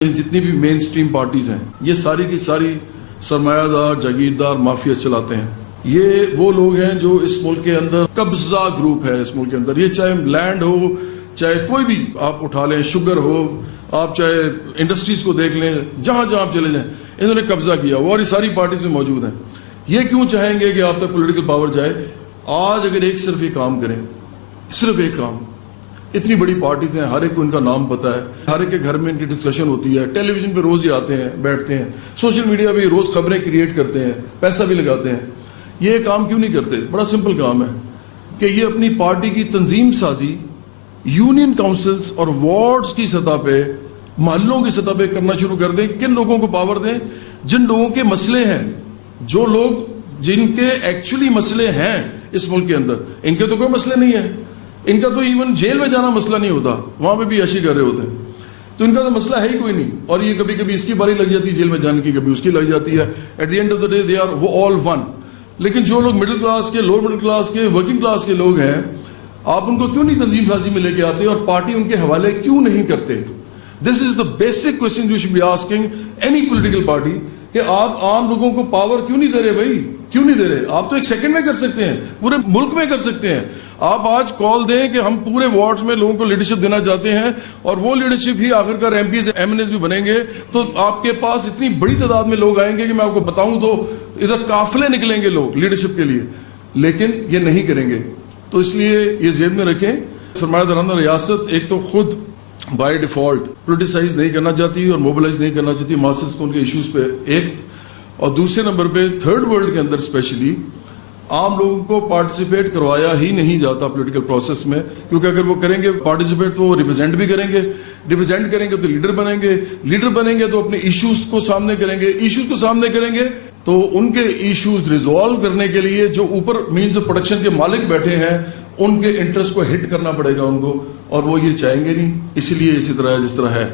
جتنی بھی مین stream parties ہیں یہ ساری کی ساری سرمایہ دار جاگیردار مافیا چلاتے ہیں. یہ وہ لوگ ہیں جو اس ملک کے اندر قبضہ گروپ ہے. اس ملک کے اندر یہ چاہے لینڈ ہو, چاہے کوئی بھی آپ اٹھا لیں, شوگر ہو, آپ چاہے انڈسٹریز کو دیکھ لیں, جہاں جہاں آپ چلے جائیں انہوں نے قبضہ کیا ہوا اور یہ ساری پارٹیز میں موجود ہیں. یہ کیوں چاہیں گے کہ آپ تک پولیٹیکل پاور جائے؟ آج اگر ایک صرف یہ کام کریں, صرف ایک کام, اتنی بڑی پارٹیز ہیں, ہر ایک کو ان کا نام پتا ہے, ہر ایک کے گھر میں ان کی ڈسکشن ہوتی ہے, ٹیلی ویژن پہ روز ہی آتے ہیں, بیٹھتے ہیں, سوشل میڈیا پہ روز خبریں کریٹ کرتے ہیں, پیسہ بھی لگاتے ہیں. یہ کام کیوں نہیں کرتے؟ بڑا سمپل کام ہے کہ یہ اپنی پارٹی کی تنظیم سازی یونین کاؤنسلز اور وارڈز کی سطح پہ, محلوں کی سطح پہ کرنا شروع کر دیں. کن لوگوں کو پاور دیں؟ جن لوگوں کے مسئلے ہیں, جو لوگ جن کے ایکچولی مسئلے ہیں اس ملک کے اندر. ان کے تو کوئی مسئلے نہیں ہے, ان کا تو ایون جیل میں جانا مسئلہ نہیں ہوتا, وہاں پہ بھی عیشی کر رہے ہوتے ہیں, تو ان کا تو مسئلہ ہے ہی کوئی نہیں. اور یہ کبھی کبھی اس کی باری لگ جاتی ہے جیل میں جانے کی, کبھی اس کی لگ جاتی ہے. At the end of the day they are وہ آل ون. لیکن جو لوگ مڈل کلاس کے, لوور مڈل کلاس کے, ورکنگ کلاس کے لوگ ہیں, آپ ان کو کیوں نہیں تنظیم سازی میں لے کے آتے اور پارٹی ان کے حوالے کیوں نہیں کرتے؟ This is the basic question you should be asking any political party, کہ آپ عام لوگوں کو پاور کیوں نہیں دے رہے بھائی؟ کیوں نہیں دے رہے؟ آپ تو ایک سیکنڈ میں کر سکتے ہیں, پورے ملک میں کر سکتے ہیں. آپ آج کال دیں کہ ہم پورے وارڈز میں لوگوں کو لیڈرشپ دینا چاہتے ہیں, اور وہ لیڈرشپ ہی آخر کار MPs MNAs بھی بنیں گے, تو آپ کے پاس اتنی بڑی تعداد میں لوگ آئیں گے کہ میں آپ کو بتاؤں تو ادھر قافلے نکلیں گے لوگ لیڈرشپ کے لیے. لیکن یہ نہیں کریں گے. تو اس لیے یہ ذہن میں رکھیں, سرمایہ دارانہ ریاست ایک تو خود بائی ڈیفالٹ پولیٹیسائز نہیں کرنا چاہتی اور موبلائز نہیں کرنا چاہتی ماسز کو ان کے ایشوز پہ, ایک. اور دوسرے نمبر پہ تھرڈ ورلڈ کے اندر اسپیشلی عام لوگوں کو پارٹیسپیٹ کروایا ہی نہیں جاتا پولیٹیکل پروسیس میں, کیونکہ اگر وہ کریں گے پارٹیسپیٹ تو وہ ریپرزینٹ بھی کریں گے, ریپرزینٹ کریں گے تو لیڈر بنیں گے, لیڈر بنیں گے تو اپنے ایشوز کو سامنے کریں گے, ایشوز کو سامنے کریں گے تو ان کے ایشوز ریزالو کرنے کے لیے جو اوپر مینز آف پروڈکشن کے مالک بیٹھے ہیں ان کے انٹرسٹ کو ہٹ کرنا پڑے گا ان کو, اور وہ یہ چاہیں گے نہیں. اسی لیے اسی طرح ہے جس طرح ہے.